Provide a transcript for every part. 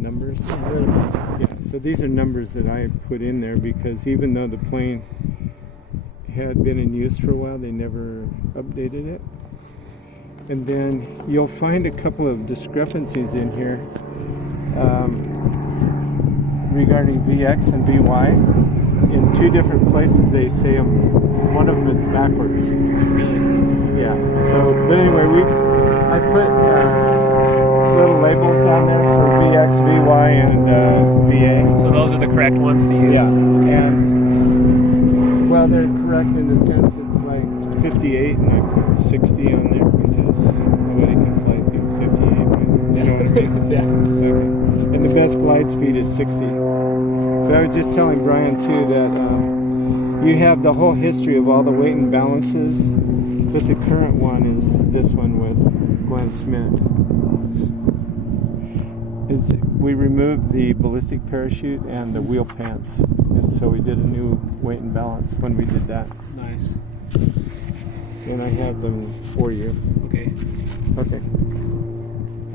numbers. Yeah, so these are numbers that I put in there because even though the plane had been in use for a while, they never updated it. And then you'll find a couple of discrepancies in here regarding VX and VY. In two different places they say one of them is backwards. Really? Yeah. So, but anyway, I put little labels down there for VX, VY, and VA. So those are the correct ones to use? Yeah. And well, they're correct in the sense it's like 58, and I put 60 on there because nobody can fly 58. Right? You know what I mean? Yeah. Okay. And the best glide speed is 60. But I was just telling Brian too that you have the whole history of all the weight and balances, but the current one is this one with Glenn Smith. We removed the ballistic parachute and the wheel pants, and so we did a new weight and balance when we did that. Nice. And I have them for you. Okay. Okay.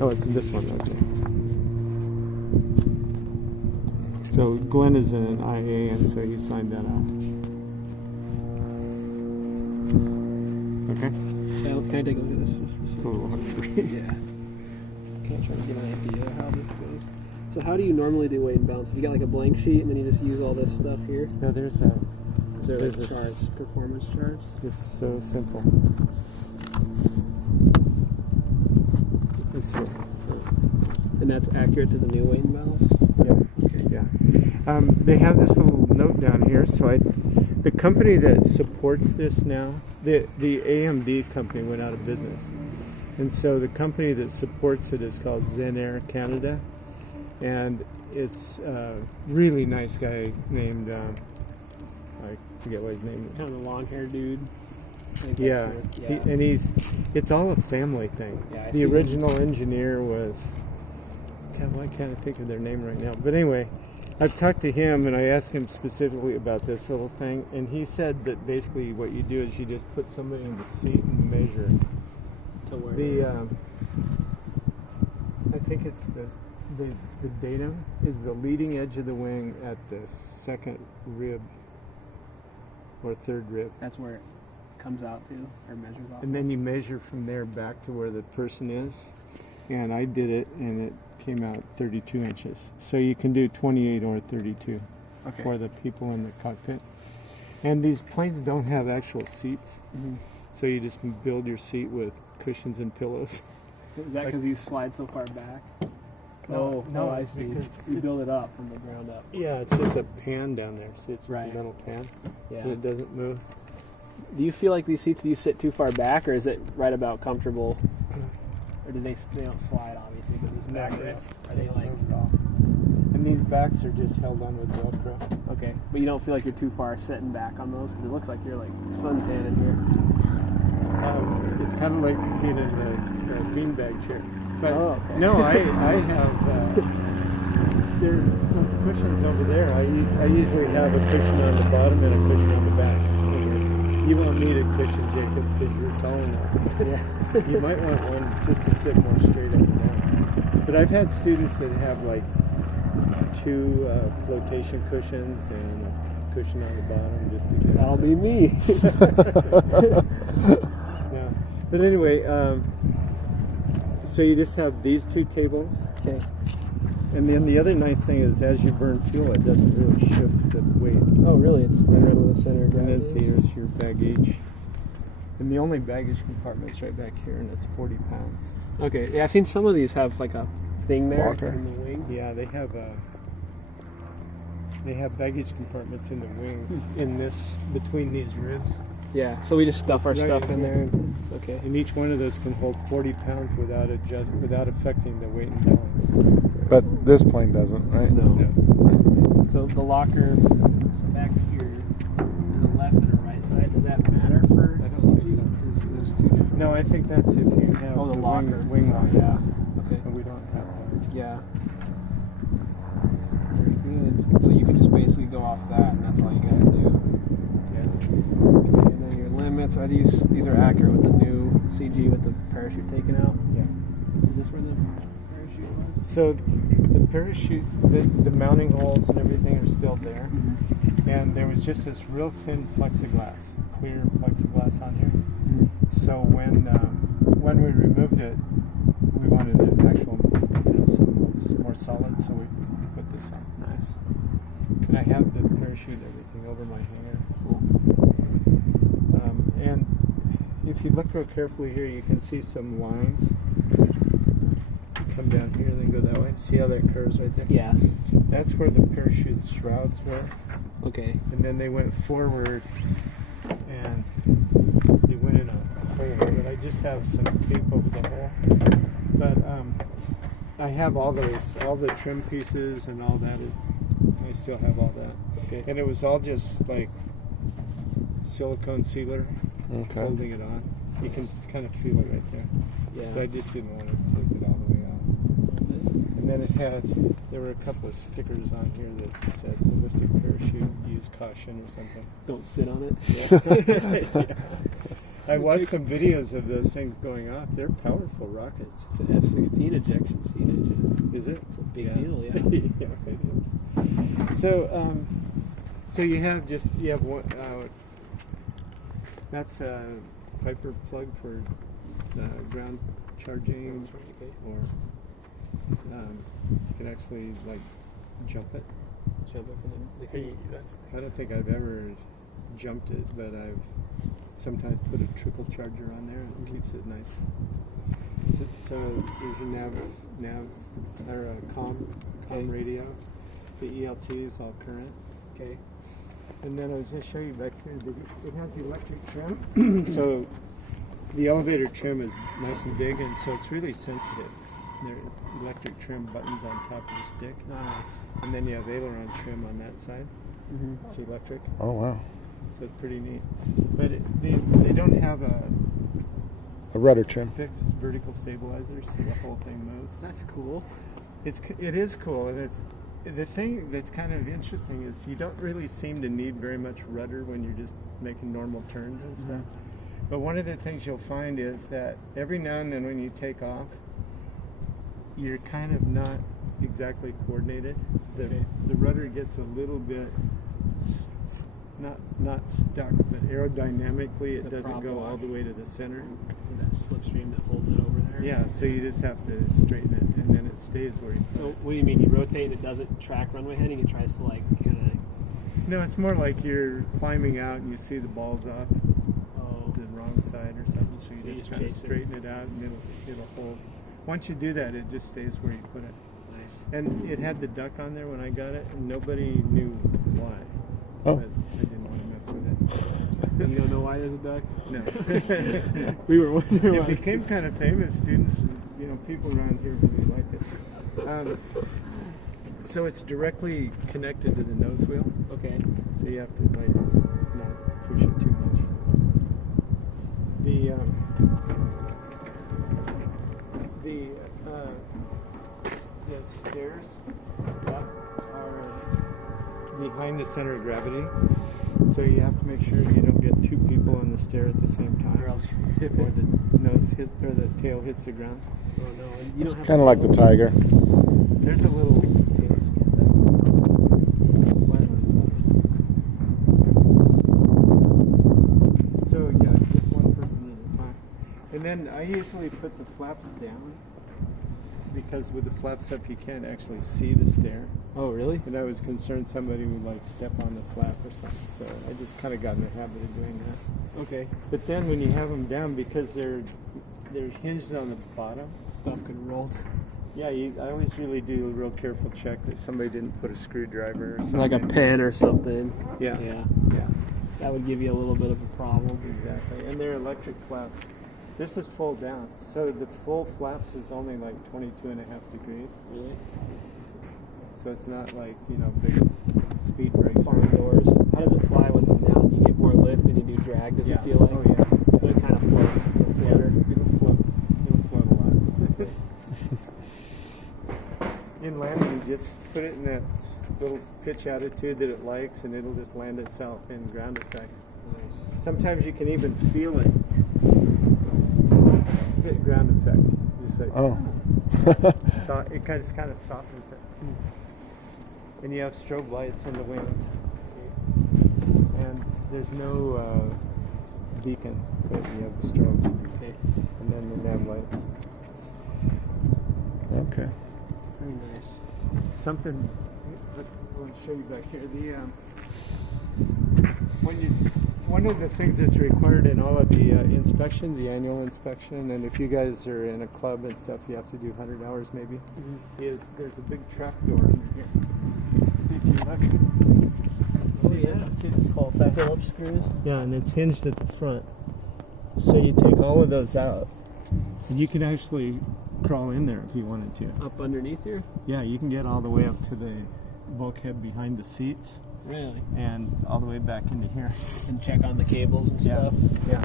Oh, it's this one right there. So Glenn is an IA, and so he signed that out. Okay. Can I take a look at this? It's a little hard to read. Yeah. Can't try to get an idea how this goes. So how do you normally do weight and balance? If you got like a blank sheet and then you just use all this stuff here? No, Is there like charts, performance charts? It's so simple. It's here. And that's accurate to the new weight and balance? Yeah. Okay. Yeah. They have this little note down here. So the company that supports this now, the AMD company went out of business. And so the company that supports it is called Zen Air Canada. And it's a really nice guy named, I forget what his name is. Kind of a long-haired dude. Yeah. It's all a family thing. Yeah, the original engineer was, God, why can't I think of their name right now? But anyway, I've talked to him and I asked him specifically about this little thing, and he said that basically what you do is you just put somebody in the seat and measure. To where? I think it's the datum is the leading edge of the wing at the second rib or third rib. That's where it comes out to, or measures off. And then you measure from there back to where the person is. And I did it, and it came out 32 inches. So you can do 28 or 32 for the people in the cockpit. And these planes don't have actual seats. Mm-hmm. So you just build your seat with cushions and pillows. Is that because you slide so far back? No, I see. Because you build it up from the ground up. Yeah, it's just a pan down there. So it's just a metal pan. Yeah. And it doesn't move. Do you feel like these seats, do you sit too far back, or is it right about comfortable? Or do they don't slide, obviously, but these back ribs, are they like... And these backs are just held on with Velcro. Okay, but you don't feel like you're too far sitting back on those? Because it looks like you're like suntan in here. It's kind of like being in a beanbag chair. But no, I have there's those cushions over there. I usually have a cushion on the bottom and a cushion on the back. You won't need a cushion, Jacob, because you're tall enough. Yeah. You might want one just to sit more straight up and down. But I've had students that have like two flotation cushions and a cushion on the bottom just to get. That'll be me. Yeah. But anyway, so you just have these two tables. Okay. And then the other nice thing is as you burn fuel, it doesn't really shift the weight. Oh, really? It's right around with the center of And gravity. then see, here's your baggage. And the only baggage compartment's right back here, and it's 40 pounds. Okay, yeah, I've seen some of these have like a thing there Locker. in the wing. Yeah, they have baggage compartments in the wings, in this, between these ribs. Yeah, so we just stuff our stuff in yeah. there. Okay. And each one of those can hold 40 pounds without affecting the weight and balance. But this plane doesn't, right? No. So the locker back here is a left and a right side. Does that matter for I don't think so. Because there's two different. No, I think that's if you have the locker. wing Sorry, liners. yeah. Okay. And we don't have those. Yeah. Very good. So you can just basically go off that, and that's all you gotta do. Yeah. And then your limits are these are accurate with the new CG with the parachute taken out. Yeah. Is this where the parachute was? So the parachute, the mounting holes and everything are still there. And there was just this real thin plexiglass, clear plexiglass on here. So when we removed it, we wanted an actual, some more solid, so we put this on. Nice. And I have the parachute and everything over my hanger. And if you look real carefully here, you can see some lines. Come down here and then go that way. See how that curves right there? Yeah. That's where the parachute shrouds were. Okay. And then they went forward and they went in a hole. But I just have some tape over the hole. But I have all the trim pieces and all that. I still have all that. Okay. And it was all just like silicone sealer holding it on. You can kind of feel it right there. Yeah. But I just didn't want to take it all the way out. And then there were a couple of stickers on here that said ballistic parachute, use caution or something. Don't sit on it. Yeah. I watched some videos of those things going off. They're powerful rockets. It's an F-16 ejection seat engine. Is it? It's a big deal, yeah. Yeah, it is. So you have one. That's a Piper plug for ground charging, or you can actually like jump it. Jump up in the I don't think I've ever jumped it, but I've sometimes put a trickle charger on there and it keeps it nice. So there's your nav or a comm radio. The ELT is all current. Okay. And then I was going to show you back here. It has electric trim. So the elevator trim is nice and big, and so it's really sensitive. There are electric trim buttons on top of the stick. Nice. And then you have aileron trim on that side. It's electric. Oh, wow. So it's pretty neat. But they don't have a rudder trim. fixed vertical stabilizer, so the whole thing moves. That's cool. It is cool, and the thing that's kind of interesting is you don't really seem to need very much rudder when you're just making normal turns and stuff. But one of the things you'll find is that every now and then when you take off, you're kind of not exactly coordinated. The rudder gets a little bit not stuck, but aerodynamically it doesn't go all the way to the center. That slipstream that holds it over there. Yeah, so you just have to straighten it, and then it stays where you put So it. what do you mean? You rotate, it doesn't track runway heading, it tries to like kind No, it's more like you're climbing out and you see the balls off of, the wrong side or something, so So you you just kind of chase it. straighten it out and it'll hold. Once you do that, it just stays where you put it. nice. And it had the duck on there when I got it, and nobody knew why. Oh. But I didn't want to mess with it. You don't know why there's a duck? No. We were wondering It why. became kind of famous. Students, people around here really liked it. So it's directly connected to the nose wheel. Okay. So you have to not push it too much. The stairs are behind the center of gravity, so you have to make sure you don't get two people on the stair at the same time, Or else tip or it. the tail hits the ground. Oh no. You It's don't have kind of like the Tiger. There's a little tail skid that flat one's on it. So yeah, just one person at a time. And then I usually put the flaps down, because with the flaps up you can't actually see the stair. Oh really? And I was concerned somebody would like step on the flap or something, so I just kind of got in the habit of doing that. Okay. But then when you have them down, because they're hinged on the bottom, Stuff could roll. yeah, I always really do a real careful check that somebody didn't put a screwdriver or something. Like a pen or something. Yeah. Yeah. Yeah, That would give you a little bit of a problem. exactly. And they're electric flaps. This is full down, so the full flaps is only like 22.5 degrees. Really? So it's not like, big speed brakes. Barn doors. How does it fly with them down? You get more lift and you do drag, does Yeah. it feel like? Oh yeah. So it kind of floats. It's a floater. It'll float. It'll float a lot. In landing, you just put it in that little pitch attitude that it likes, and it'll just land itself in ground effect. Nice. Sometimes you can even feel it hit ground effect. Just like Oh. so it kind of softens it. And you have strobe lights in the wings. And there's no beacon, but you have the strobes. Okay. And then the nav lights. Okay. Very nice. Something, I want to show you back here. One of the things that's required in all of the inspections, the annual inspection, and if you guys are in a club and stuff, you have to do 100 hours maybe, is there's a big trap door under here. If you look, see this whole thing? Phillips screws. Yeah, and it's hinged at the front. So you take all of those out, and you can actually crawl in there if you wanted to. Up underneath here? Yeah, you can get all the way up to the bulkhead behind the seats. Really? And all the way back into here. And check on the cables and Yeah. stuff? Yeah.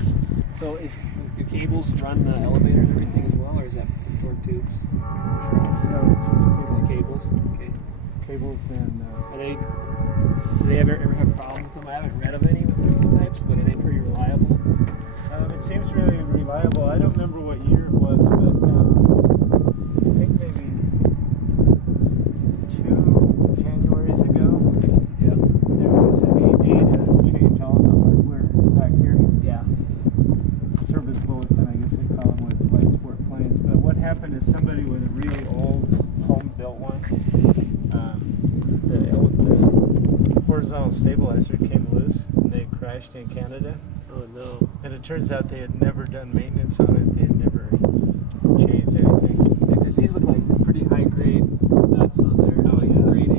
So is the cables run the elevator and everything as well, or is that torque tubes? Shrouds? No, it's Just just cables? Okay. cables and Are they, do they ever have problems with them? I haven't read of any with these types, but are they pretty reliable? it seems really reliable. I don't remember what year it was, but I think maybe 2 Januaries ago, Yeah. there was an AD to change all the hardware back here. Yeah. Service bulletin, I guess they call them with flight sport planes. But what happened is somebody with a really old home-built one, the horizontal stabilizer came loose, and they crashed in Canada. Oh no. And it turns out they had never done maintenance on it. They had never changed anything. Because these look like pretty high grade nuts on there. Oh, yeah. Grade 8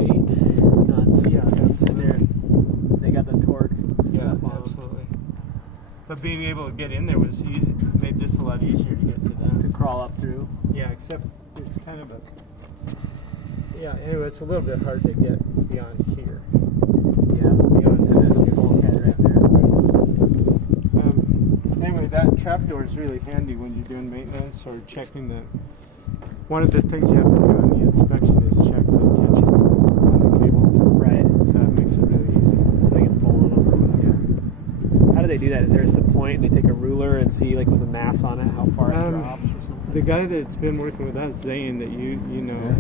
nuts. Yeah, absolutely. And they got the torque Yeah, stuff on them. absolutely. But being able to get in there was easy. Made this a lot easier to get to To that. crawl up through. Yeah, except there's kind of a... Yeah, anyway, it's a little bit hard to get beyond here. Yeah. Beyond There's a bulkhead right there. Anyway, that trapdoor is really handy when you're doing maintenance or checking the... One of the things you have to do on the inspection is check the tension on the cables. Right. So that makes it really easy. So they can pull it over. Yeah. How do they do that? Is there just a point and they take a ruler and see, like with a mass on it, how far it drops or something? The guy that's been working with us, Zane, that you know, Yeah.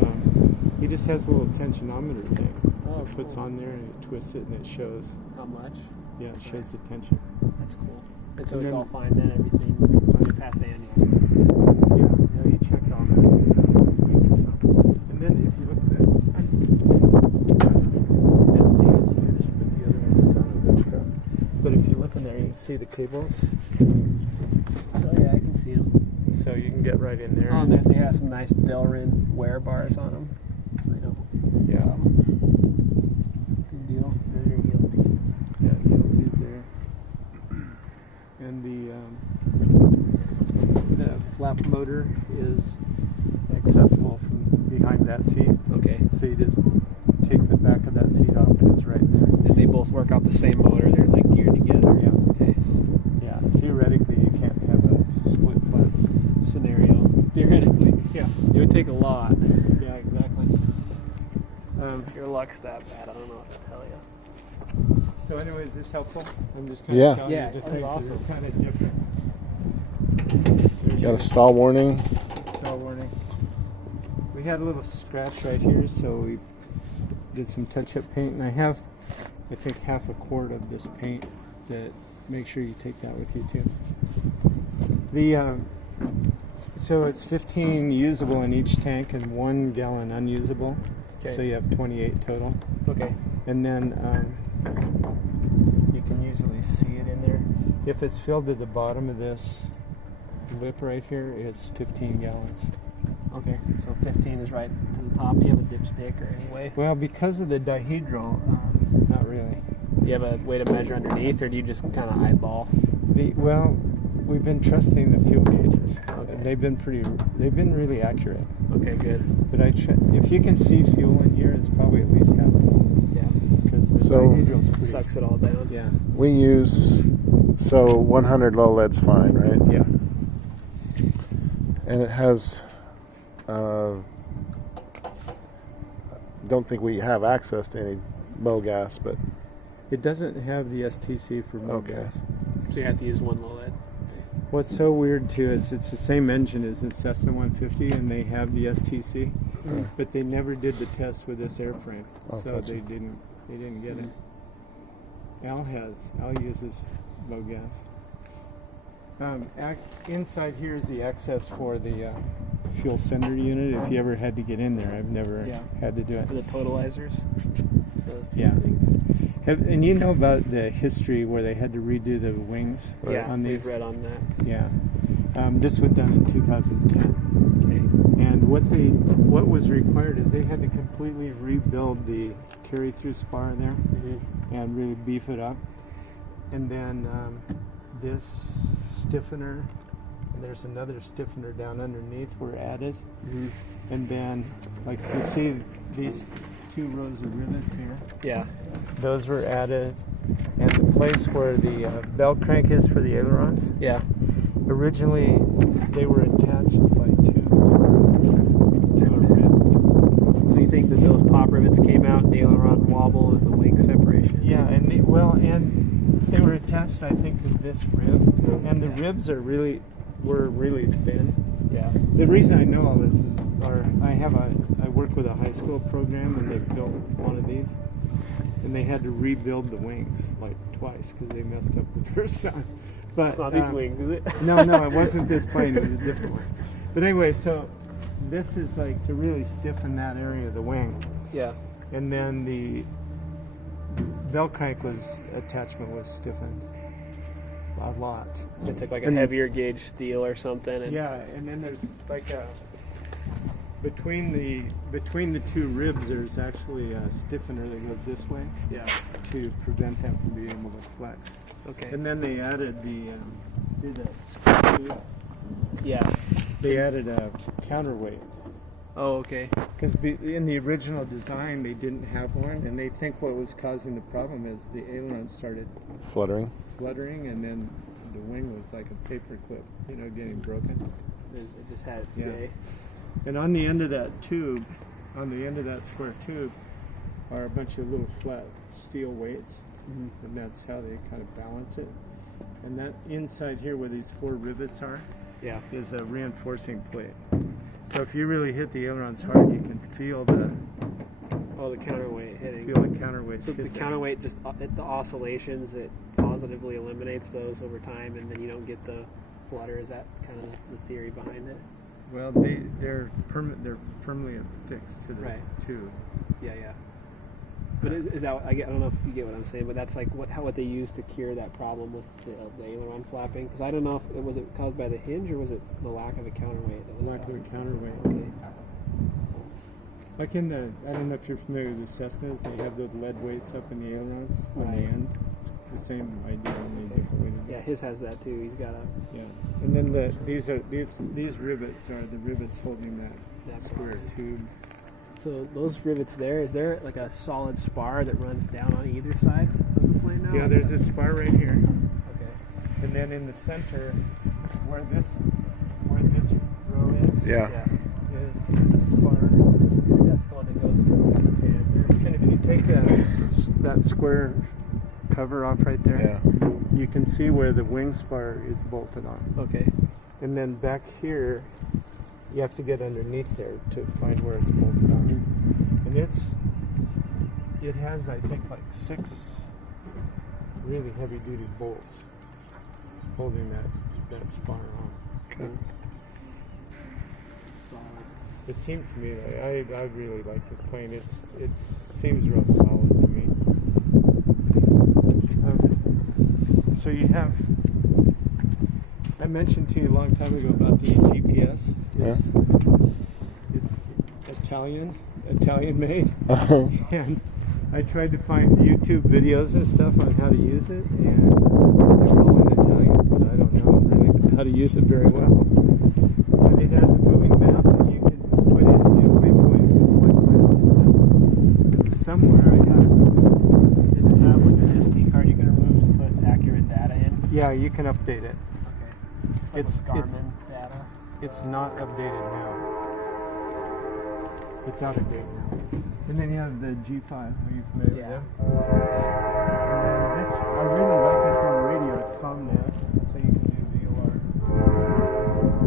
he just has a little tensionometer thing. Oh, He puts cool. on there and it twists it and it shows. How much? Yeah, it shows the tension. That's cool. And so And it's then- all fine then, everything when you pass the annuals. Yeah, he checked all that last week or something. And then if you look at that, this seat is finished, but the other one is on a Velcro. But if you look in there, you can see the cables, Oh yeah, I can see them. so you can get right in there. Oh, and they have some nice Delrin wear bars on them. So they don't. Yeah, Good deal. Very guilty. yeah, ELT's there. And the flap motor is accessible from behind that seat. Okay. So you just take the back of that seat off and it's right there. And they both work off the same motor. They're like geared together. Yeah. Okay. Yeah, theoretically you can't have a split flaps. Scenario. Theoretically, Yeah. it would take a lot. Yeah, exactly. Your luck's that bad. I don't know what to tell you. So anyway, is this helpful? I'm just kind Yeah. of telling Yeah, you the that's things awesome. that are kind of different. Got a stall warning. Stall warning. We had a little scratch right here, so we did some touch-up paint, and I have, I think, half a quart of this paint. That make sure you take that with you too. The so it's 15 usable in each tank and 1 gallon unusable. Okay. So you have 28 total. Okay. And then you can usually see it in there. If it's filled to the bottom of this lip right here, it's 15 gallons. Okay. So 15 is right to the top. Do you have a dipstick or any way? Well, because of the dihedral, not really. Do you have a way to measure underneath, or do you just kind of eyeball? Well, we've been trusting the fuel gauges. Okay. They've been really accurate. Okay, good. But if you can see fuel in here, it's probably at least half full. Yeah. Because the So- dihedral's pretty. Sucks it all down. Yeah. We use, so 100 low lead's fine, right? Yeah. And it has, don't think we have access to any low gas, but It doesn't have the STC for mow Okay. gas. So you have to use one low lead. What's so weird too is it's the same engine as the Cessna 150, and they have the STC, but they never did the test with this airframe, Oh, so gotcha. they didn't get it. Al uses low gas. Inside here is the access for the fuel sender unit. If you ever had to get in there, I've never had to do it. For the totalizers. Yeah. Things. And you know about the history where they had to redo the wings on these? We've read on that. Yeah. This was done in 2010. Okay. And what was required is they had to completely rebuild the carry-through spar there and really beef it up. And then this stiffener, and there's another stiffener down underneath were added. And then, like you see, these 2 rows of rivets here. Yeah. Those were added. And the place where the bell crank is for the ailerons. Yeah. Originally, they were attached by 2 rivets to a rib. So you think that those pop rivets came out, the aileron wobble, and the wing separation? Yeah, and they were attached, I think, to this rib, and the ribs were really thin. Yeah. The reason I know all this is, I work with a high school program, and they built one of these, and they had to rebuild the wings like twice because they messed up the first time. But It's not these wings, is it? No, it wasn't this plane. It was a different one. But anyway, so this is like to really stiffen that area of the wing. Yeah. And then the bell crank attachment was stiffened a lot. So it took like a heavier gauge steel or something. And Yeah, and then there's like between the 2 ribs, there's actually a stiffener that goes this way. Yeah. To prevent them from being able to flex. Okay. And then they added they added a counterweight. Oh, okay. Because in the original design, they didn't have one, and they think what was causing the problem is the aileron started Fluttering. fluttering, and then the wing was like a paper clip, getting broken. It just had its Yeah. day. And on the end of that tube, on the end of that square tube, are a bunch of little flat steel weights, and that's how they kind of balance it. And that inside here, where these 4 rivets are, is a reinforcing plate. So if you really hit the ailerons hard, you can feel the counterweight hitting. counterweights. So the hit there. counterweight, just the oscillations, it positively eliminates those over time, and then you don't get the flutter. Is that kind of the theory behind it? Well, they're firmly affixed to the tube. Yeah. But is that, I don't know if you get what I'm saying, but that's like what they use to cure that problem with the aileron flapping. Because I don't know if was it caused by the hinge or was it the lack of a counterweight that was Lack of a counterweight. Okay. Like I don't know if you're familiar with the Cessnas, they have those lead weights up in the ailerons on the Right. end. It's the same idea, only different way to do it. Yeah, his has that too. He's got a Yeah. And then these rivets are the rivets holding that square tube. So those rivets there, is there like a solid spar that runs down on either side of the plane now? Yeah, there's a spar right here. Okay. And then in the center, where this row is, Yeah. is the spar. That's the one that goes. And if you take that square cover off right there, you can see where the wing spar is bolted on. Okay. And then back here, you have to get underneath there to find where it's bolted on. And it has, I think, like 6 really heavy-duty bolts holding that spar on. Okay. It seems to me like I really like this plane. It seems real solid to me. So you have. I mentioned to you a long time ago about the GPS. It's Italian made, and I tried to find YouTube videos and stuff on how to use it, and they're all in Italian, so I don't know really how to use it very well. But it has a moving map, and you can put in waypoints and flight plans and stuff. And somewhere I have. Does it have like an SD card you can remove to put accurate data in? Yeah, you can update it. Okay. It's Garmin data. It's not updated now. It's out of date now. And then you have the G5. Are you familiar with them? And then this, I really like this on the radio. It's ComNet, so you can do VOR.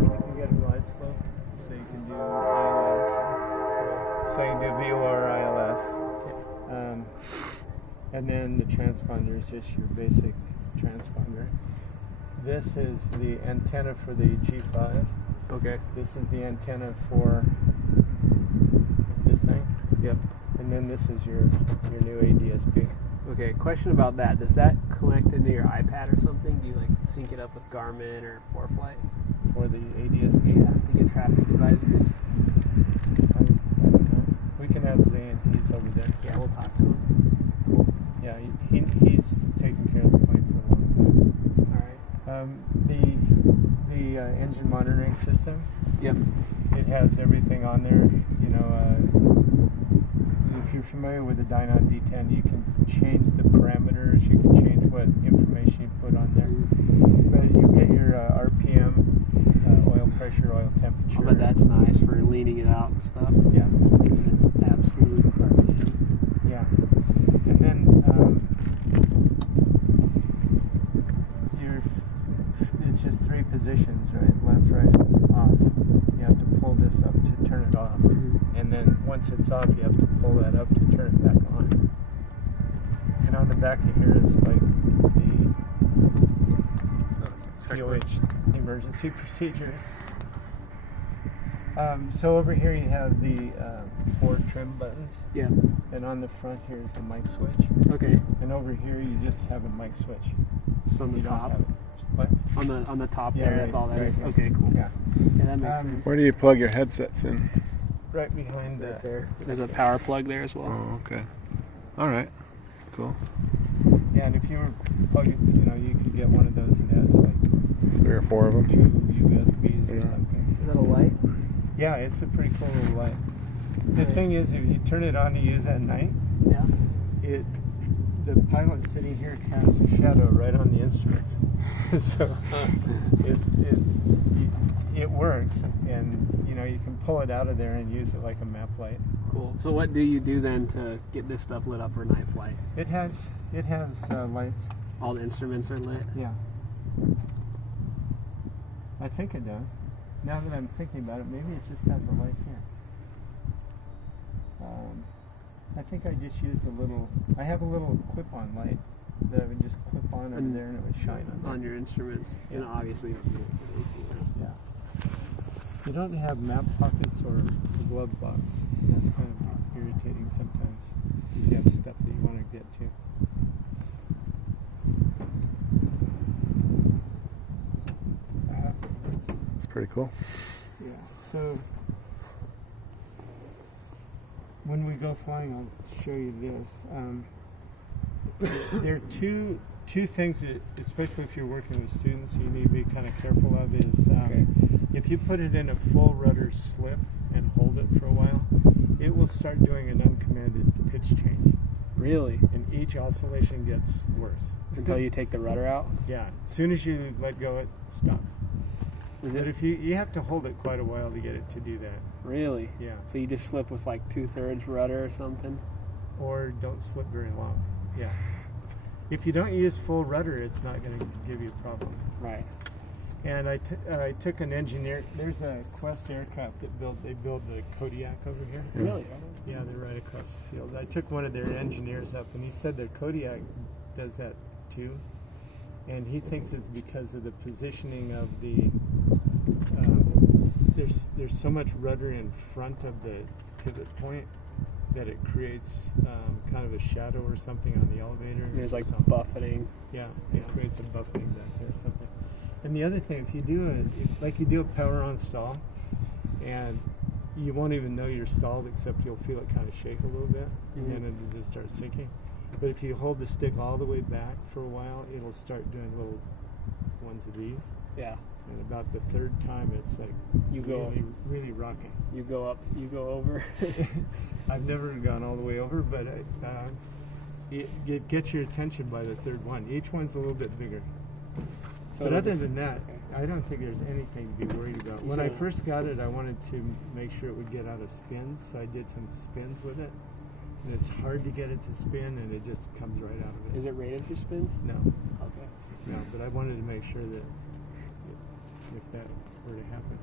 You can get a glide slope, so you can do ILS. So you do VOR ILS. And then the transponder is just your basic transponder. This is the antenna for the G5. Okay. This is the antenna for this thing. Yep. And then this is your new ADSB. Okay, question about that. Does that connect into your iPad or something? Do you like sync it up with Garmin or ForeFlight? For the ADSB? Yeah, to get traffic advisories. I don't know. We can ask Zane. He's over there. Yeah, we'll talk to him. Yeah, he's taken care of the plane for a long time. All right. The engine monitoring system. Yep. It has everything on there. You know, if you're familiar with the Dynon D10, you can change the parameters. You can change what information you put on there. But you get your RPM, oil pressure, oil temperature. Oh, but that's nice for leaning it out and stuff. Yeah. Leaving it absolute RPM. Yeah. And then it's just 3 positions, right? Left, right, off. You have to pull this up to turn it off. Mm-hmm. And then once it's off, you have to pull that up to turn it back on. And on the back of here is like the POH emergency procedures. So over here you have the 4 trim buttons. Yeah. And on the front here is the mic switch. Okay. And over here you just have a mic switch. Just on the You don't top. have it. What? On the top Yeah, there. right, That's all that right is. here. Okay. Cool. Yeah. Yeah, that makes sense. Where do you plug your headsets in? Right behind Right that. there. There's a power plug there as well. Oh, okay. All right. Cool. Yeah, and if you were plugging, you could get one of those that has like 3 or 4 of 2 them. USBs or Yeah. something. Is that a light? Yeah, it's a pretty cool little light. The thing is, if you turn it on to use at night, Yeah. the pilot sitting here casts a shadow right on the instruments. So it works, and you can pull it out of there and use it like a map light. Cool. So what do you do then to get this stuff lit up for night flight? It has lights. All the instruments are lit? Yeah. I think it does. Now that I'm thinking about it, maybe it just has a light here. I think I just used I have a little clip-on light that I would just clip on over there and it would shine On your instruments. Yeah. Obviously you don't do anything else. Yeah. You don't have map pockets or a glove box. That's kind of irritating sometimes if you have stuff that you want to get to. It's pretty cool. Yeah. So when we go flying, I'll show you this. There are two things that, especially if you're working with students, you need to be kind of careful of is if you put it in a full rudder slip and hold it for a while, it will start doing an uncommanded pitch change. Really? And each oscillation gets worse. Until you take the rudder out? Yeah. As soon as you let go, it stops. Is But it if you have to hold it quite a while to get it to do that. really? Yeah. So you just slip with like 2/3 rudder or something? Or don't slip very long. Yeah. If you don't use full rudder, it's not going to give you a problem. Right. And I took an engineer. There's a Quest aircraft that they build the Kodiak over here. Really? Yeah, they're right across the field. I took one of their engineers up, and he said their Kodiak does that too. And he thinks it's because of the positioning of the. There's so much rudder in front of the pivot point that it creates kind of a shadow or something on the elevator. There's like something. buffeting. Yeah, it creates a buffeting back there or something. And the other thing, if you do a power on stall, and you won't even know you're stalled except you'll feel it kind of shake a little bit, and then it'll just start sinking. But if you hold the stick all the way back for a while, it'll start doing little ones of these. Yeah. And about the 3rd time, it's like You go really rocking. You go up, you go over. I've never gone all the way over, but it gets your attention by the 3rd one. Each one's a little bit bigger. So But other than that, I don't think there's anything to be worried about. When I first got it, I wanted to make sure it would get out of spins, so I did some spins with it. And it's hard to get it to spin, and it just comes right out of it. Is it rated for spins? No, Okay. no, but I wanted to make sure that if that were to happen.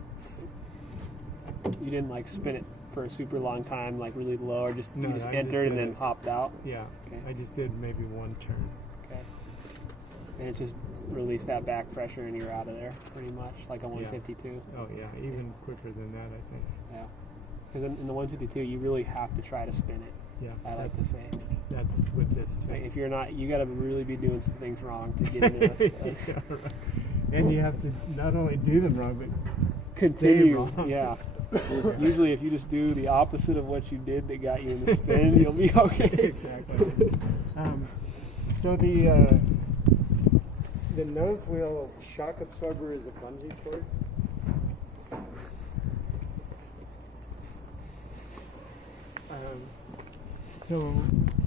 You didn't like spin it for a super long time, like really low, or just No, you just I entered and did then it. hopped out? Yeah, Okay. I just did maybe one turn. Okay. And it's just release that back pressure and you're out of there, pretty much, like a 152. Oh yeah, even quicker than that, I think. Yeah. Because in the 152, you really have to try to spin it. Yeah, I like to say. that's with this too. Like, if you're not, you got to really be doing some things wrong to get into this. Yeah, right. And you have to not only do them wrong, but stay Continue. wrong. Yeah. Usually, if you just do the opposite of what you did that got you in the spin, you'll be okay. Exactly. So the nose wheel shock absorber is a bungee cord. So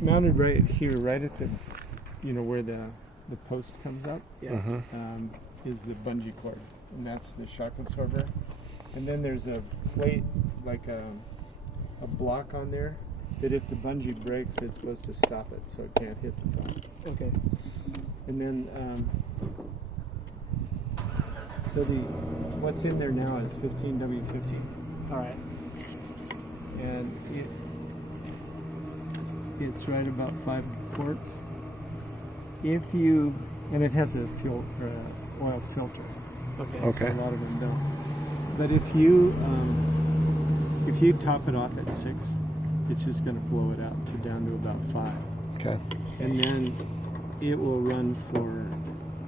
mounted right here, right at the, where the post comes up, Yeah. is the bungee cord, and that's the shock absorber. And then there's a plate, like a block on there, that if the bungee breaks, it's supposed to stop it, so it can't hit the front. Okay. And then, so what's in there now is 15W50, All right. and it's right about 5 quarts. And it has a oil filter. Okay. Okay. A lot of them don't. But if you top it off at 6, it's just going to blow it out down to about 5. Okay. And then it will run for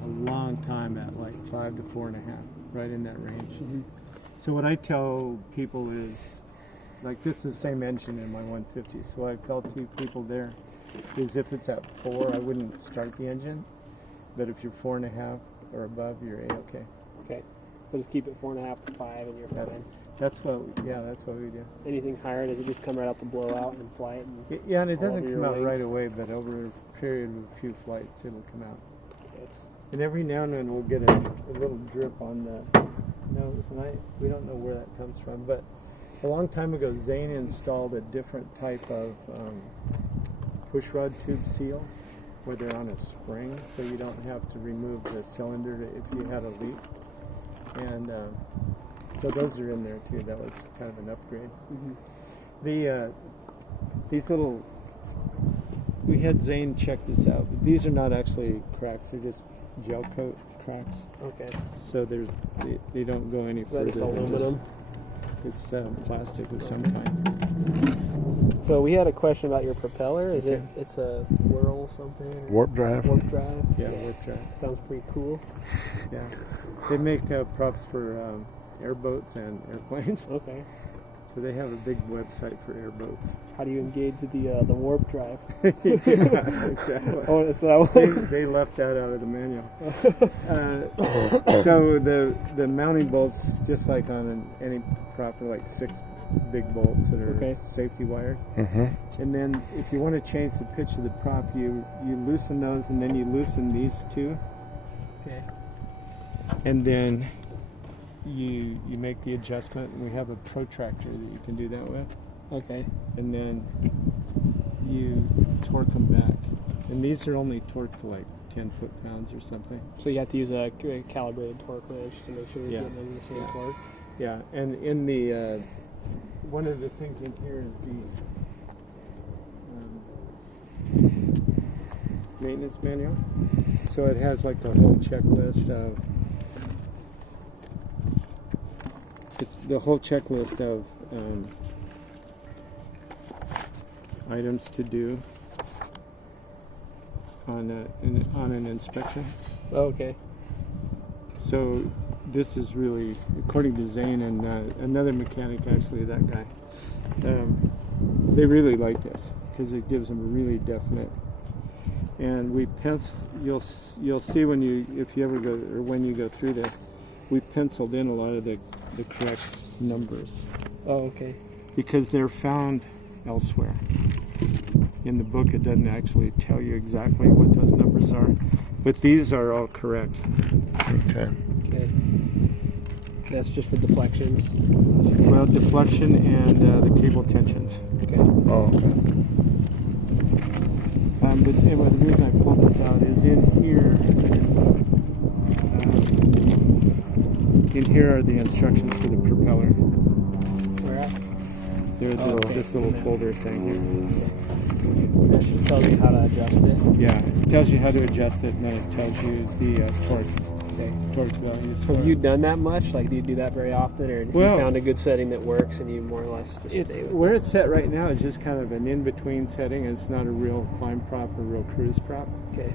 a long time at like 5 to 4.5, right in that range. Mm-hmm. So what I tell people is, like, this is the same engine in my 150. So what I tell people there is, if it's at 4, I wouldn't start the engine. But if you're 4.5 or above, you're A-okay. Okay. So just keep it 4.5 to 5, and you're fine. That's what we do. Anything higher, does it just come right out the blowout and flight? And Yeah, and it all doesn't over come your out right wings? away, but over a period of a few flights, it'll come out. Okay. And every now and then we'll get a little drip on the nose, and we don't know where that comes from. But a long time ago, Zane installed a different type of pushrod tube seals, where they're on a spring, so you don't have to remove the cylinder if you had a leak. And so those are in there too. That was kind of an upgrade. Mm-hmm. These little, we had Zane check this out, but these are not actually cracks, they're just gel coat cracks. Okay. So they don't go any further. That's than aluminum. It's plastic of some kind. So we had a question about your propeller. It's a whirl something? Warp drive. Warp drive? Yeah, warp drive. Sounds pretty cool. Yeah. They make props for airboats and airplanes. Okay. So they have a big website for airboats. How do you engage the warp drive? Yeah, exactly. Oh, that's what I want. They left that out of the manual. So the mounting bolts, just like on any prop, are like 6 big bolts that are safety wired. Mm-hmm. And then if you want to change the pitch of the prop, you loosen those, and then you loosen these 2. Okay. And then you make the adjustment, and we have a protractor that you can do that with. Okay. And then you torque them back. And these are only torqued to like 10 foot-pounds or something. So you have to use a calibrated torque wrench to make sure you're getting the same torque. Yeah, and in the one of the things in here is the maintenance manual. So it has like the whole checklist of items to do on an inspection. Oh, okay. So this is really, according to Zane and another mechanic, actually, that guy, they really like this because it gives them a really definite. And we pencil. You'll see when you go through this, we penciled in a lot of the correct numbers. Oh, okay. Because they're found elsewhere. In the book, it doesn't actually tell you exactly what those numbers are, but these are all correct. Okay. Okay. That's just for deflections. Well, deflection and the cable tensions. Okay. Oh, okay. But anyway, the reason I pulled this out is in here are the instructions for the propeller. Where at? There's this little folder thing here. That should tell you how to adjust it. Yeah, it tells you how to adjust it, and then it tells you the torque values. Have you done that much? Like, do you do that very often, or Well, you found a good setting that works and you more or less just stay with where it's set right now is just kind of an in-between setting. It's not a real climb prop or real cruise prop. Okay.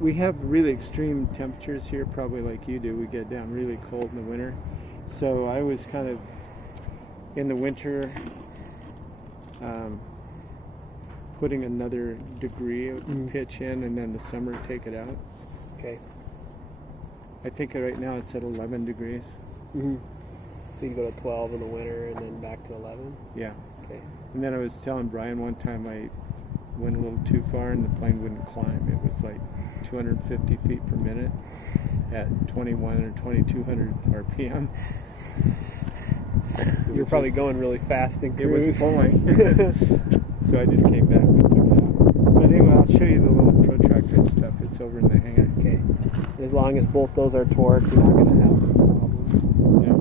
We have really extreme temperatures here, probably like you do. We get down really cold in the winter. So I was kind of in the winter putting another degree of pitch in, and then the summer take it out. Okay. I think right now it's at 11 degrees. Mm-hmm. So you go to 12 in the winter and then back to 11? Yeah. Okay. And then I was telling Brian one time I went a little too far and the plane wouldn't climb. It was like 250 feet per minute at 21 or 2200 RPM. So you're probably going really fast in cruise. It was pulling. So I just came back and took it out. But anyway, I'll show you the little protractor and stuff. It's over in the hangar. Okay. As long as both those are torqued, you're not going to have a problem. Yeah.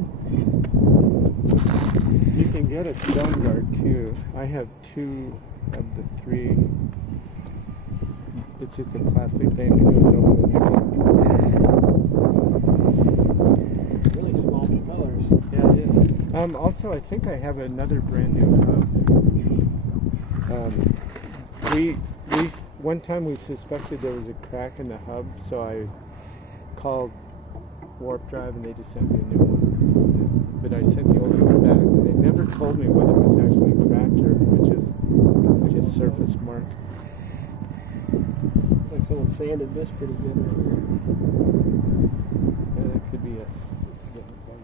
You can get a stone guard too. I have 2 of the 3. It's just a plastic thing that goes over the nickel. Really small propellers. Yeah, it is. Also, I think I have another brand new hub. One time we suspected there was a crack in the hub, so I called Warp Drive and they just sent me a new one. But I sent the old one back, and they never told me whether it was actually cracked or if it was just surface mark. Looks like someone sanded this pretty good right here. Yeah, that could be a different bug.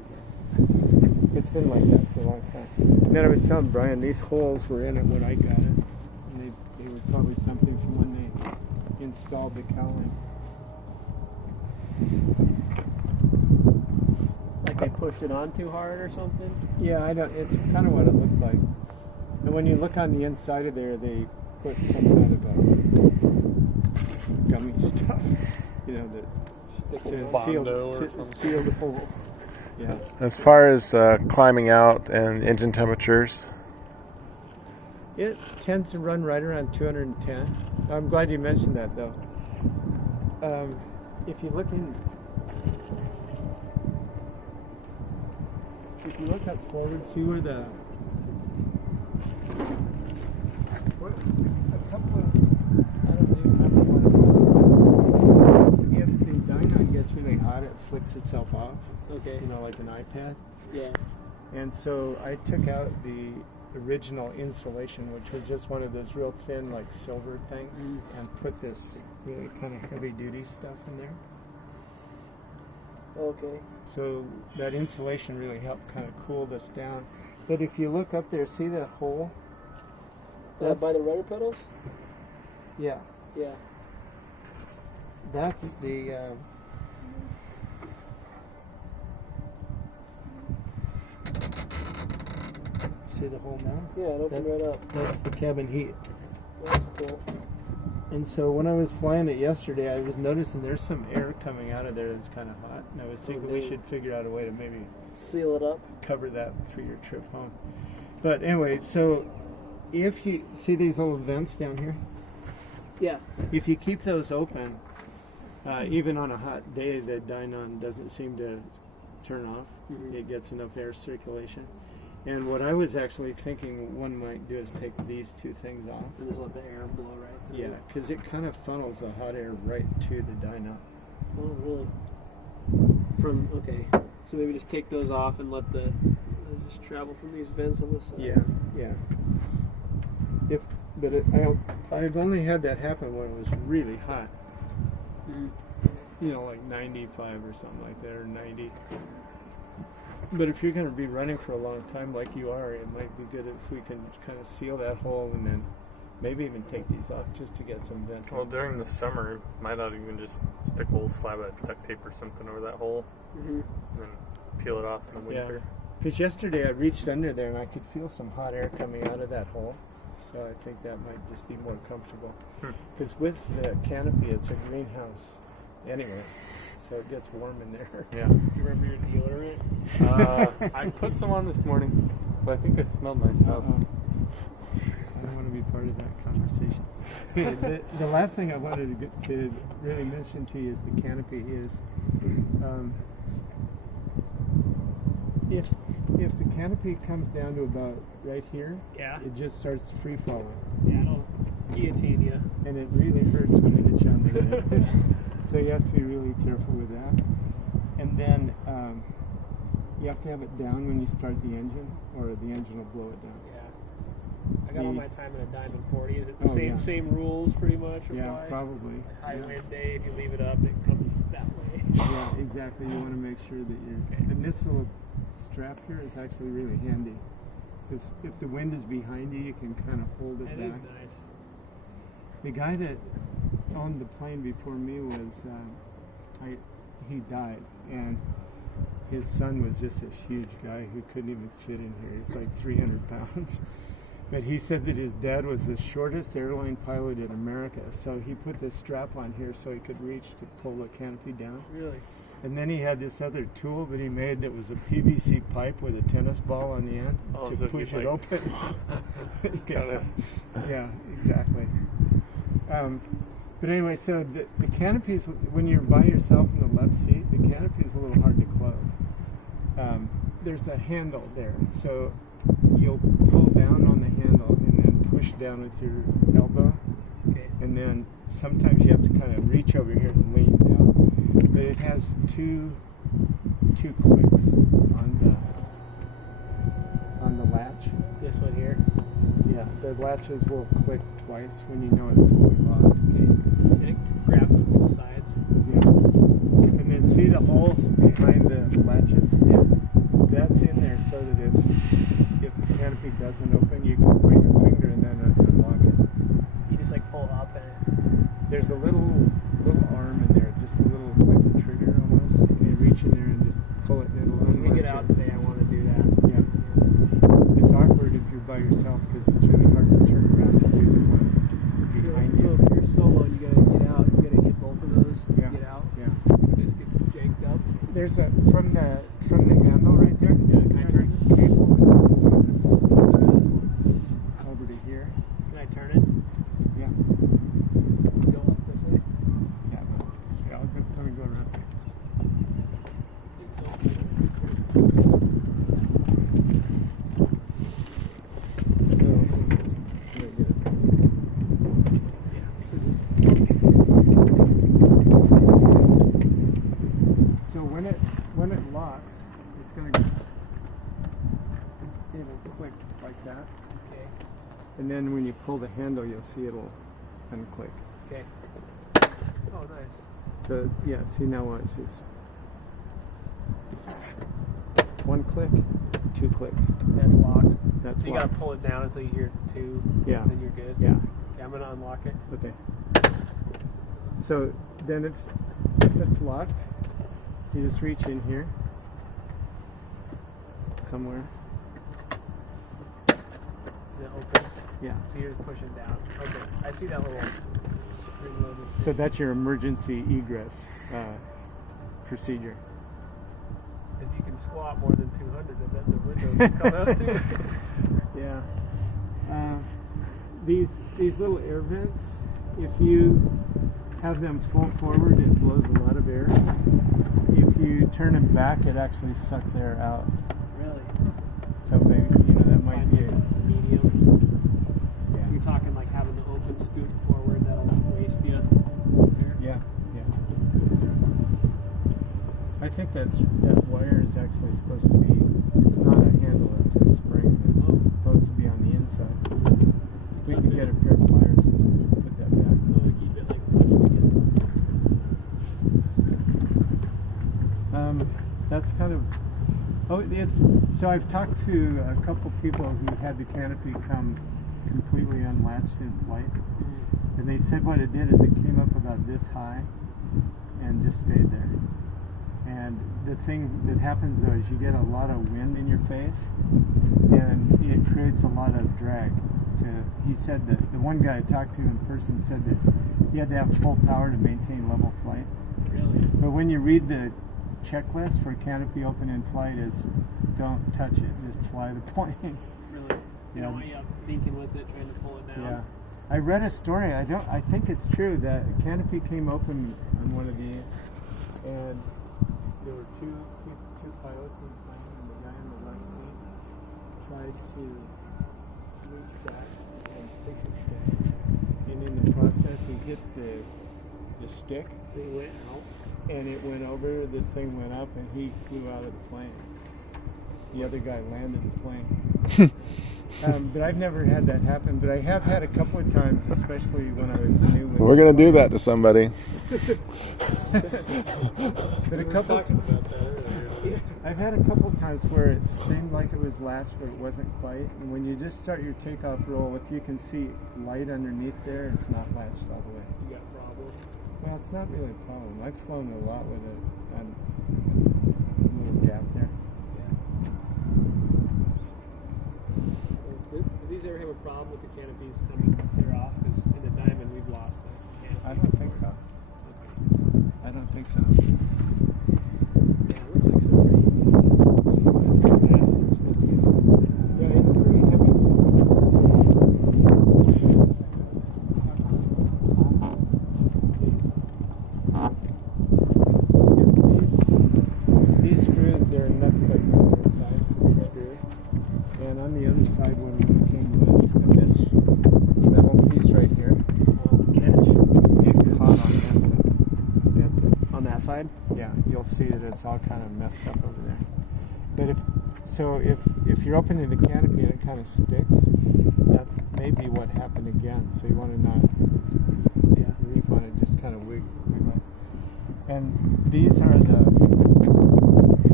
It's been like that for a long time. And then I was telling Brian these holes were in it when I got it. And they were probably something from when they installed the cowling. Like they pushed it on too hard or something? Yeah, it's kind of what it looks like. And when you look on the inside of there, they put some kind of a gummy stuff, you know, to seal the holes. Yeah. As far as climbing out and engine temperatures, It tends to run right around 210. I'm glad you mentioned that, though. If you look up forward, see where a couple of, I don't even remember what it was. If the dyno gets really hot, it flicks itself off. Okay. You know, like an iPad. Yeah. And so I took out the original insulation, which was just one of those real thin, like silver things, and put this really kind of heavy duty stuff in there. Okay. So that insulation really helped kind of cool this down. But if you look up there, see that hole? By the rudder pedals? Yeah. Yeah. That's the see the hole now? Yeah, it opened right up. That's the cabin heat. That's cool. And so when I was flying it yesterday, I was noticing there's some air coming out of there that's kind of hot. And I was thinking we should figure out a way to maybe seal it up, cover that for your trip home. But anyway, so if you see these little vents down here, yeah, if you keep those open, even on a hot day, the dynon doesn't seem to turn off. It gets enough air circulation. And what I was actually thinking one might do is take these 2 things off. and just let the air blow right through. Yeah, because it kind of funnels the hot air right to the dyno. Oh, really? Okay, so maybe just take those off and let the just travel from these vents on the side. Yeah. I've only had that happen when it was really hot. You know, like 95 or something like that, or 90. But if you're going to be running for a long time like you are, it might be good if we can kind of seal that hole and then maybe even take these off just to get some vent. Well, during the summer, might not even just stick a little slab of duct tape or something over that hole, and then peel it off in the winter. Because yesterday I reached under there and I could feel some hot air coming out of that hole. So I think that might just be more comfortable. Because with the canopy, it's a greenhouse anyway. So it gets warm in there. Yeah. Do you remember your deodorant? I put some on this morning. Well, I think I smelled myself. I don't want to be part of that conversation. The last thing I wanted to really mention to you is the canopy is if the canopy comes down to about right here, Yeah. it just starts free falling. Yeah, it'll guillotine you. And it really hurts when it hits you on the head. So you have to be really careful with that. And then you have to have it down when you start the engine, or the engine will blow it down. Yeah. I got all my time in a Diamond 40. Is it the same rules pretty much? Yeah, probably. High wind day, if you leave it up, it comes that way. Yeah, exactly. You want to make sure that you're... And this little strap here is actually really handy. Because if the wind is behind you, you can kind of hold it back. That is nice. The guy that owned the plane before me was... he died. And his son was just this huge guy who couldn't even fit in here. He's like 300 pounds. But he said that his dad was the shortest airline pilot in America. So he put this strap on here so he could reach to pull the canopy down. Really? And then he had this other tool that he made that was a PVC pipe with a tennis ball on the end to push it open. Yeah, exactly. But anyway, so the canopies, when you're by yourself in the left seat, the canopy is a little hard to close. There's a handle there, so you'll pull down on the handle and then push down with your elbow. Okay. And then sometimes you have to kind of reach over here and lean down. But it has two clicks on the latch. This one here? Yeah, the latches will click twice when you know it's fully locked. Okay. And it grabs on both sides? Yeah. And then see the holes behind the latches? Yeah. That's in there so that if the canopy doesn't open, you can put your finger and then unlock it. You just like pull up and There's a little arm in there, just a little like a trigger almost. And you reach in there and just pull it and it'll unlatch. when we get out today, I want to do that. Yeah. It's awkward if you're by yourself because it's really hard to turn around and do the one behind So you. if you're solo, you gotta get out. You gotta hit both of those to Yeah. get out. Yeah. This gets janked up. There's a from the handle right there. Yeah, can I There's turn a cable that goes through this This one. over to here. Can I turn it? Yeah. Go up this way. Yeah. Let me go around. So, So when it locks, it's gonna it'll click like that, okay. and then when you pull the handle, you'll see it'll unclick. Okay. Oh, nice. So yeah, see now watch this. One click, two clicks. That's locked. That's So you locked. gotta pull it down until you hear two. Yeah. And then you're good. Yeah. Okay, I'm gonna unlock it. Okay. So then if it's locked, you just reach in here somewhere. And it opens. Yeah. So you're just pushing down. Okay. I see that little spring loaded. So that's your emergency egress procedure. If you can squat more than 200, then the windows come out too. Yeah. These little air vents, if you have them full forward, it blows a lot of air. If you turn them back, it actually sucks air out. Really? So maybe that might be a medium. yeah. If you're talking like having the open scoop forward, that'll waste you. Yeah. I think that wire is actually supposed to be. It's not a handle; it's a spring. It's supposed to be on the inside. We can get a pair of pliers and put that back. So to keep it like pushed against. That's kind of. So I've talked to a couple people who had the canopy come completely unlatched in flight, and they said what it did is it came up about this high and just stayed there. And the thing that happens though is you get a lot of wind in your face, and it creates a lot of drag. So he said that the one guy I talked to in person said that you had to have full power to maintain level flight. Really? But when you read the checklist for canopy open in flight is don't touch it, just fly the plane. Really? You don't want you up thinking with it, trying to pull it down. Yeah. I read a story, I think it's true, that a canopy came open on one of these, and there were two pilots in the plane, and the guy in the left seat tried to reach back and pick it down. And in the process, he hit the stick. They went out. And it went over, this thing went up, and he flew out of the plane. The other guy landed the plane. But I've never had that happen, but I have had a couple of times, especially when I was new. We're going to do that to somebody. But a couple about that earlier. I've had a couple of times where it seemed like it was latched, but it wasn't quite. And when you just start your takeoff roll, if you can see light underneath there, it's not latched all the way. You got problems. Well, it's not really a problem. I've flown a lot with a little gap there. Do these ever have a problem with the canopies coming clear off? Because in the Diamond we've lost the canopy. I don't think so. I don't think so. Yeah, it looks like some pretty fast. Yeah, it's pretty heavy. These screws, they're nut cuts on the side for these screws. And on the other side, when it came loose, and this metal piece right here, it caught on this and bent it. On that side? Yeah, you'll see that it's all kind of messed up over there. But if you're opening the canopy and it kind of sticks, that may be what happened again. So you want to not reef on it, just kind of wig on. And these are the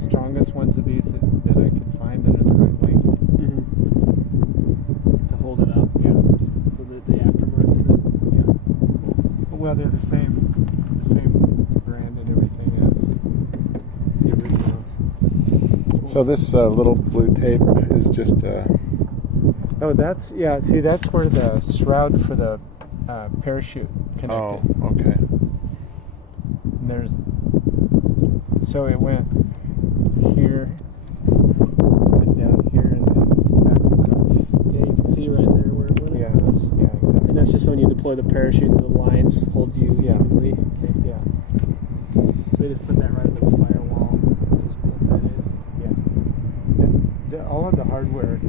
strongest ones of these that I can find that are the right length. To hold it up. Yeah. So that the aftermarket. Yeah. Well, they're the same brand and everything as the originals. So this little blue tape is just Oh, that's see, that's where the shroud for the parachute connected. oh, okay. And so it went here, went down here, and then back across. Yeah, you can see right there where it went Yeah, across. yeah, exactly. And that's just when you deploy the parachute, the lines hold you evenly. Okay. Yeah, So they just put that right under the firewall. Just put that in. yeah. And all of the hardware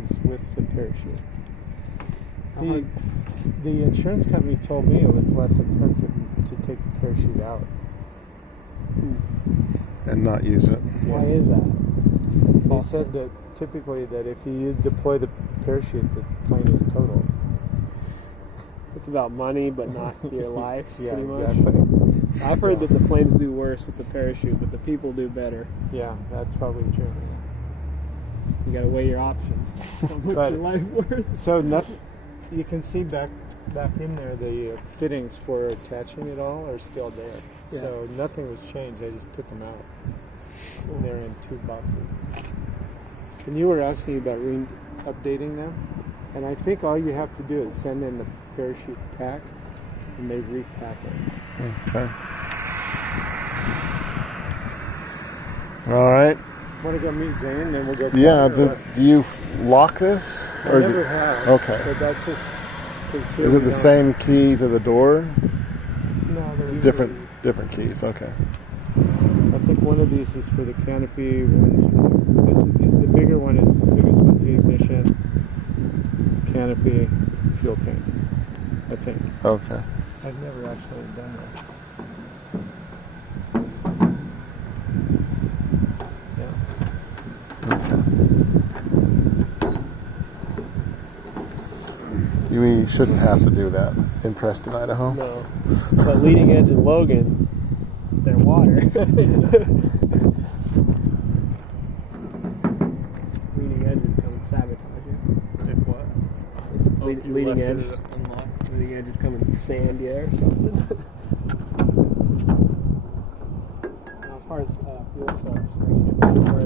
is with the parachute. The insurance company told me it was less expensive to take the parachute out. And not use it. Why is that? They said that typically that if you deploy the parachute, the plane is totaled. It's about money, but not your life, Yeah, pretty much. exactly. I've heard that the planes do worse with the parachute, but the people do better. Yeah, that's probably true. You got to weigh your options. How much But- your life worth? So nothing. You can see back in there the fittings for attaching it all are still there. Yeah. So nothing was changed. I just took them out. And they're in 2 boxes. And you were asking about updating them, and I think all you have to do is send in the parachute pack, and they repack it. Okay. All right. Want to go meet Zane? Then we'll go. Yeah. together, or Do you lock this? what? I never have. Okay. But that's just. 'cause here Is it we the don't- same key to the door? No, there's Different keys. Okay. I think one of these is for the canopy. One's for this is the bigger one is the biggest one's the ignition, canopy, fuel tank. I think. Okay. I've never actually done this. Yeah. We shouldn't have to do that in Preston, Idaho. No. But Leading Edge and Logan, they're water. Leading Edge would come and sabotage you. If what? Leading Edge. Unlocked. Leading Edge would come and sand you or something. Now, as far as fuel subs for each one, where are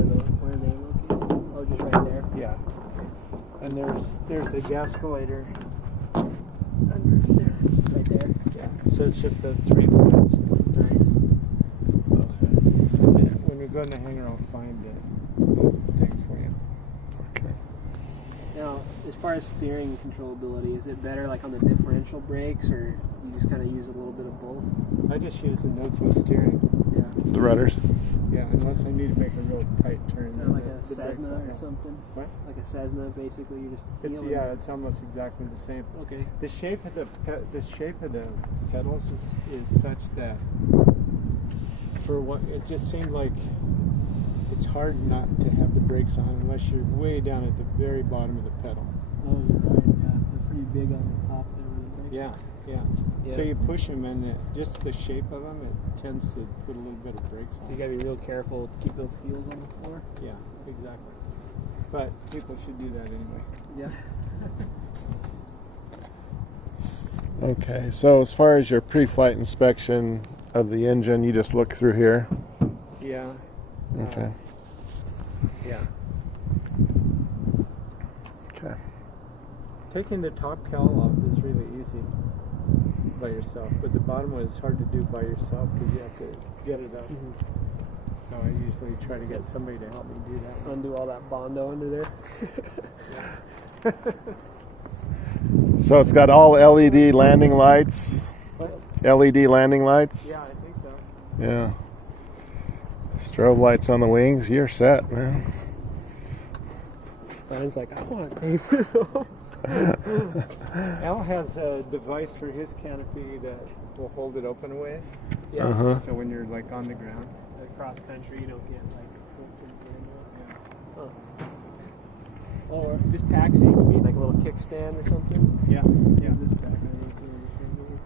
they located? Oh, just right there. Yeah. And there's a gascolator Under there. Right there. Yeah. So it's just the 3 points. Nice. Okay. go in the hangar. I'll find the thing for you. Okay. Now, as far as steering controllability, is it better like on the differential brakes, or do you just kind of use a little bit of both? I just use the nose wheel steering. Yeah. The rudders. Yeah, unless I need to make a real tight turn. Kind of like then a the brakes Cessna will or help. something? What? Like a Cessna, basically. You just It's feel it. yeah, it's almost exactly the same. Okay. The shape of the pedals is such that for what it just seemed like it's hard not to have the brakes on unless you're way down at the very bottom of the pedal. Oh, you're right. Yeah, they're pretty big on the top there with the brakes. Yeah. So you push them, and just the shape of them, it tends to put a little bit of brakes on. So you gotta be real careful to keep those heels on the floor. Yeah, exactly. But people should do that anyway. Yeah. Okay, so as far as your pre-flight inspection of the engine, you just look through here. Yeah. Okay. Yeah. Okay. Taking the top cowl off is really easy by yourself, but the bottom one is hard to do by yourself because you have to get it up. Mm-hmm. So I usually try to get somebody to help me do that. Undo all that Bondo under there. So it's got all LED landing lights. What? LED landing lights. Yeah, I think so. Yeah. Strobe lights on the wings. You're set, man. Brian's like, I want to take this off. Al has a device for his canopy that will hold it open a ways. Yeah. Uh-huh. So when you're like on the ground. Like cross country, you don't get like Or just taxiing, you mean like a little kickstand or something? Yeah. Yeah. This back